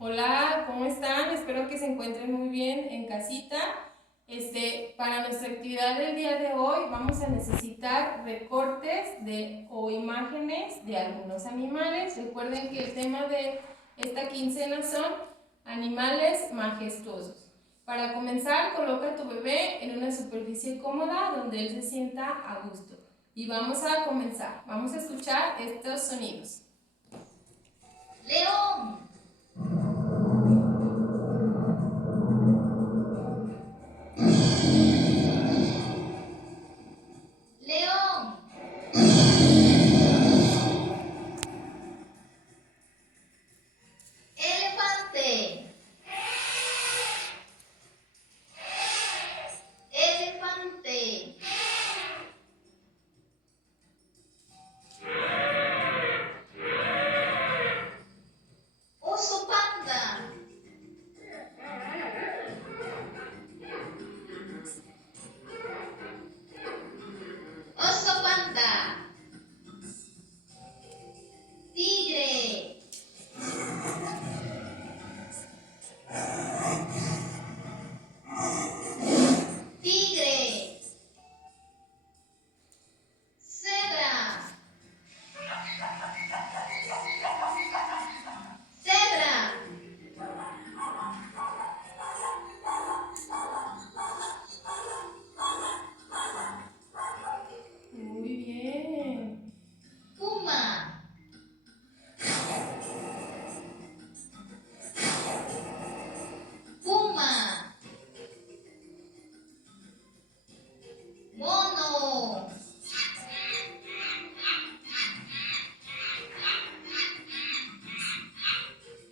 Hola, ¿cómo están? Espero que se encuentren muy bien en casita. Para nuestra actividad del día de hoy vamos a necesitar recortes o imágenes de algunos animales. Recuerden que el tema de esta quincena son animales majestuosos. Para comenzar, coloca a tu bebé en una superficie cómoda donde él se sienta a gusto. Y vamos a comenzar. Vamos a escuchar estos sonidos. León, león, elefante, elefante, oso panda, oso panda, tigre, tigre, cebra, cebra, Muy bien. puma, puma, mono,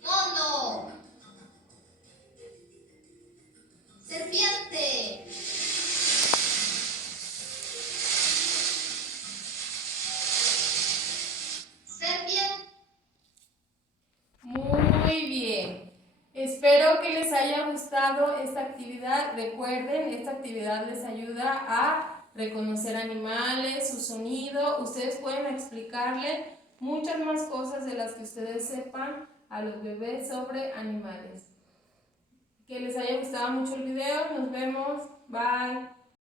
mono, serpiente, serpiente. Muy bien. Espero que les haya gustado esta actividad. Recuerden, esta actividad les ayuda a reconocer animales, su sonido. Ustedes pueden explicarle muchas más cosas de las que ustedes sepan a los bebés sobre animales. Que les haya gustado mucho el video. Nos vemos. Bye.